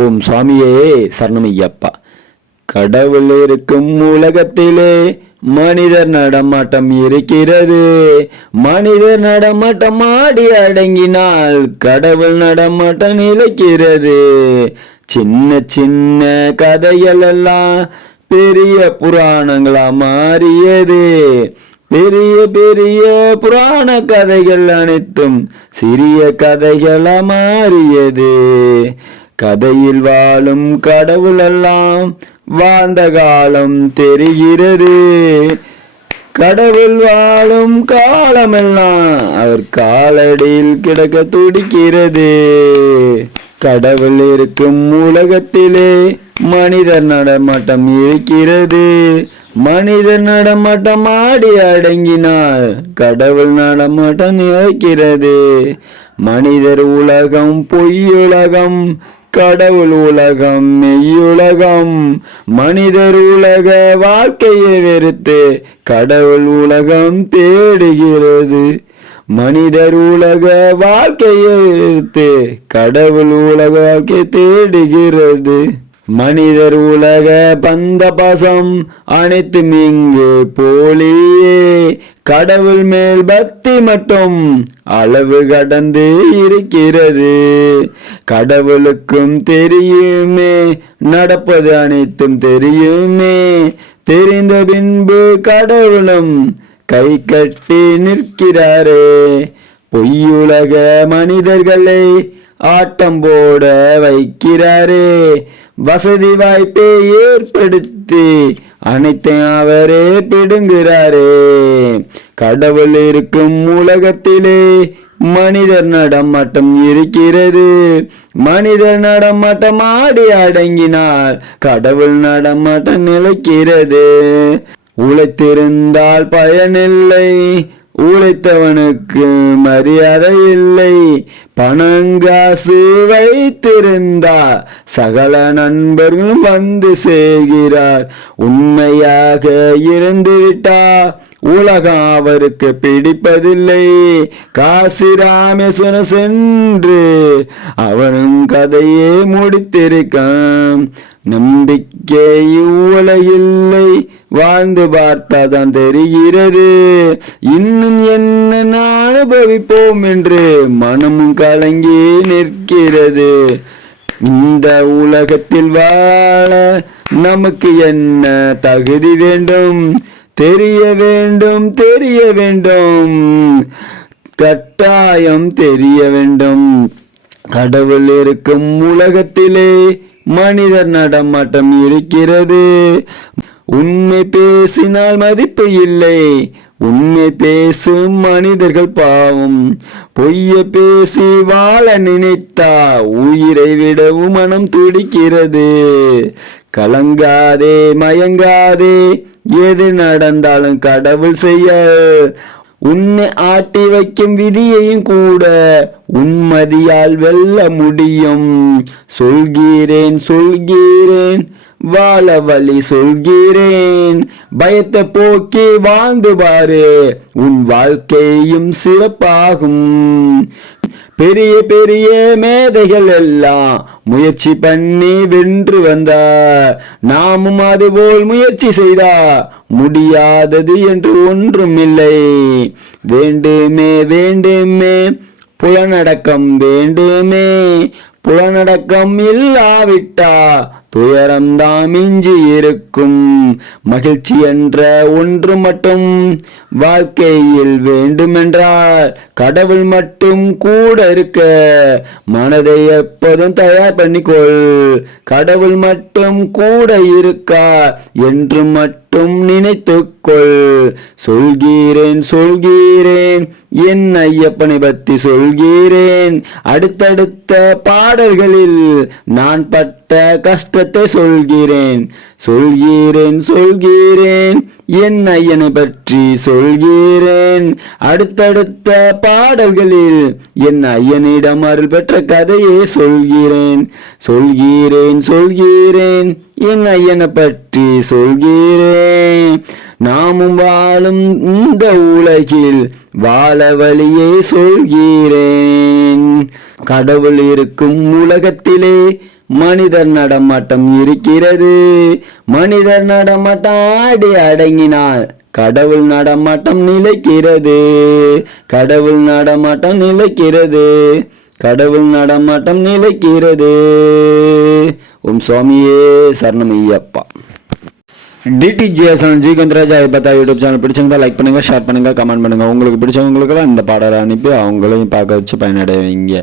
ஓம் சுவாமியே சரணமையப்பா கடவுள் இருக்கும் உலகத்திலே மனிதர் நடமாட்டம் இருக்கிறது. மனிதர் நடமாட்டம் ஆடி அடங்கினால் கடவுள் நடமாட்டம் இருக்கிறது சின்ன சின்ன கதைகள் எல்லாம் பெரிய புராணங்களா மாறியது. பெரிய பெரிய புராண கதைகள் அனைத்தும் சிறிய கதைகளா மாறியது. கதையில் வாழும் கடவுளெல்லாம் வாழ்ந்த காலம் தெரிகிறது. கடவுள் வாழும் காலமெல்லாம் அவர் காலடியில் கிடக்க துடிக்கிறது. கடவுள் இருக்கும் உலகத்திலே மனிதர் நடமாட்டம் இருக்கிறது. மனிதர் நடமாட்டம் ஆடி அடங்கினால் கடவுள் நடமாட்டம் இருக்கிறது மனிதர் உலகம் பொய்யுலகம் கடவுள் உலகம் மெய்யுலகம் மனிதர் உலக வாழ்க்கையை வெறுத்து கடவுள் உலகம் தேடுகிறது. மனிதர் உலக வாழ்க்கையை வெறுத்து கடவுள் உலக வாழ்க்கை தேடுகிறது. மனிதர் உலக பந்த பாசம் அனைத்தும் இங்கு போலியே. கடவுள் மேல் பக்தி மட்டும் அளவு கடந்து இருக்கிறது. கடவுளுக்கும் தெரியுமே நடப்பது அனைத்தும் தெரியுமே. தெரிந்த பின்பு கடவுளும் கை கட்டி நிற்கிறாரே. பொய்யுலக மனிதர்களை ஆட்டம் போட வைக்கிறாரே. வசதி வாய்ப்பை ஏற்படுத்தி அனைத்தையும் அவரே பிடுங்கிறாரே. கடவுள் இருக்கும் உலகத்திலே மனிதர் நடமாட்டம் இருக்கிறது. மனிதர் நடமாட்டம் ஆடி அடங்கினால் கடவுள் நடமாட்டம் நிலைக்கிறது. உழைத்திருந்தால் பயனில்லை. உழைத்தவனுக்கு மரியாதை இல்லை. பணங்காசு வைத்திருந்தா சகல நண்பர்களும் வந்து சேர்கிறார். உண்மையாக இருந்துவிட்டா உலகம் அவருக்கு பிடிப்பதில்லை. காசி ராமேஸ்வரன் சென்று அவனும் கதையே முடித்திருக்கான் நம்பிக்கை இவ்வுலகில் வாழ்ந்து பார்த்தாதான் தெரிகிறது. இன்னும் என்ன அனுபவிப்போம் என்று மனமும் கலங்கி நிற்கிறது. இந்த உலகத்தில் வாழ நமக்கு என்ன தகுதி வேண்டும்? தெரிய வேண்டும் தெரிய வேண்டும். கட்டாயம் தெரிய வேண்டும். கடவுள் இருக்கும் உலகத்திலே மனிதர் நடமாட்டம் இருக்கிறது. உண்மை பேசினால் மதிப்பு இல்லை. உண்மை பேசும் மனிதர்கள் பாவம். பொய்ய பேசி வாழ நினைத்தா உயிரை விடவும் மனம் துடிக்கிறது. கலங்காதே மயங்காதே எது நடந்தாலும் கடவுள் செய்ய. உன்னை ஆட்டி வைக்கும் விதியையும் கூட உன்மதியால் வெல்ல முடியும். சொல்கிறேன் சொல்கிறேன் வாழ வழி சொல்கிறேன். பயத்தை போக்கி வாழ்ந்து பாரு உன் வாழ்க்கையும் சிறப்பாகும். பெரிய பெரிய மேதைகள் எல்லாம் முயற்சி பண்ணி வென்று வந்தார் நாமும் அதுபோல் முயற்சி செய்தா முடியாதது என்று ஒன்றும் இல்லை வேண்டுமே வேண்டுமே. புலனடக்கம் வேண்டுமே. புலனடக்கம் இல்லாவிட்டா துயரம்தான் மிஞ்சி இருக்கும். மகிழ்ச்சி என்ற ஒன்று மட்டும் வாழ்க்கையில் வேண்டுமென்றால் கடவுள் மட்டும் கூட இருக்க. மனதை எப்போதும் தயார் பண்ணிக்கொள். கடவுள் மட்டும் கூட இருக்கா என்று மட்டும் நினைத்துக்கொள். சொல்கிறேன் சொல்கிறேன் என் ஐயப்பனை பற்றி சொல்கிறேன். அடுத்தடுத்த பாடல்களில் நான் பட்ட கஷ்டத்தை சொல்கிறேன். சொல்கிறேன் சொல்கிறேன். என் ஐயனை பற்றி சொல்கிறேன். அடுத்தடுத்த பாடல்களில் என் ஐயனிடம் அருள் பெற்ற கதையை சொல்கிறேன். சொல்கிறேன் சொல்கிறேன். என் ஐயனை பற்றி சொல்கிறேன். நாமும் வாழும் இந்த உலகில் வாழ வழியை சொல்கிறேன். கடவுள் இருக்கும் உலகத்திலே மனிதர் நடமாட்டம் இருக்கிறது. மனிதர் நடமாட்டம் ஆடி அடங்கினால் கடவுள் நடமாட்டம் நிலைக்கிறது. கடவுள் நடமாட்டம் நிலைக்கிறது. கடவுள் நடமாட்டம் நிலைக்கிறது. ஓம் சுவாமியே சரணம் ஐயப்பா டிடிஜிஎஸ்என் ஜி கந்தராஜா பத்தா யூடியூப் சேனல் பிடிச்சிருந்தா லைக் பண்ணுங்க ஷேர் பண்ணுங்க கமெண்ட் பண்ணுங்க. உங்களுக்கு பிடிச்சவங்களுக்கெல்லாம் இந்த பாடலை அனுப்பி அவங்களையும் பார்க்க வச்சு பயனடைவீங்க.